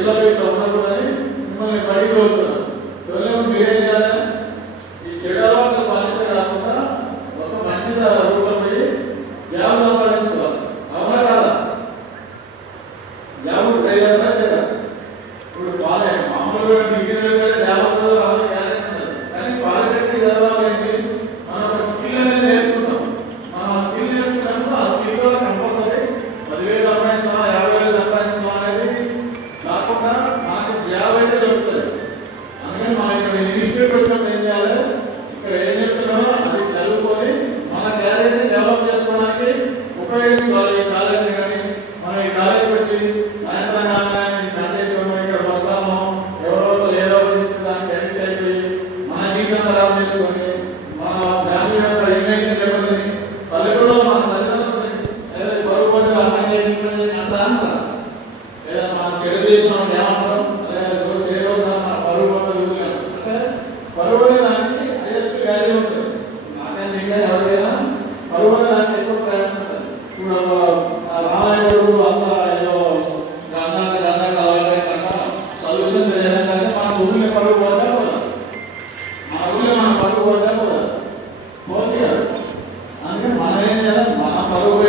పిల్లలు ఇట్లా ఉండకూడదని మిమ్మల్ని బడికి వెళ్తున్నారు. పిల్లలు మీరేం చేయాలి? ఈ చెడు అలవాట్ల బానిస కాకుండా ఒక మంచి రూపం పోయి జాబ్ సంపాదించుకోవాలి. అవునా కాదా? జాబ్ ధైర్యంగా చేయాలి. ఇప్పుడు మామూలుగా డిగ్రీ జాబ్ అవుతుందో రాదో గ్యారెంటీ ఉండదు. కానీ పాలిటెక్నిక్ చదవాలంటే మనం ఒక స్కిల్ అనేది నేర్చుకుంటాం. మనం ఆ స్కిల్ నేర్చుకున్నప్పుడు ఆ స్కిల్ వల్ల కంపల్సరీ 10,000 సంపాదిస్తామా 50,000 సంపాదిస్తామా అనేది కాకుండా మనకు జాబ్ అయితే దొరుకుతుంది. అందుకని మనం ఇక్కడ ఇన్స్టిట్యూట్ వచ్చినప్పుడు ఏం చేయాలి? ఇక్కడ ఏం చెప్తున్నామో అది చదువుకొని మన క్యారియర్ని డెవలప్ చేసుకోవడానికి ఉపయోగించుకోవాలి. ఈ కాలేజీ కానీ మనం ఈ కాలేజీకి వచ్చి సాయంత్రం కానీ కంటేశ్వరం ఇక్కడ వస్తాము ఎవరో ఏదో దానికి ఎంపిక అయిపోయి మన జీవితం ఖరాబ్ చేసుకొని మన ఫ్యామిలీ యొక్క ఇమేజ్ దెబ్బతిని పల్లెటూరులో మన తల్లిదండ్రులు ఏదో బరువు పని అంతా అంటారు. లేదా మనం చెడు చేసినాం ఏమంటాం? పరువు అంటే పరువు అనే దానికి హైయెస్ట్ వాల్యూ ఉంటుంది. నాకైనా ఇంకా ఎవరికైనా పరువు అనే దానికి ఎక్కువ ప్రయత్నం ఉంటుంది. ఇప్పుడు రామాయణుడు అంతా ఏదో సొల్యూషన్ చేయాలంటే మన ఊళ్ళో పరువు పోతే పోదా? మన ఊళ్ళో మన పరువు పోతే పోదా? పోతే అందుకే మనం ఏం చేయాలి? మన పరువు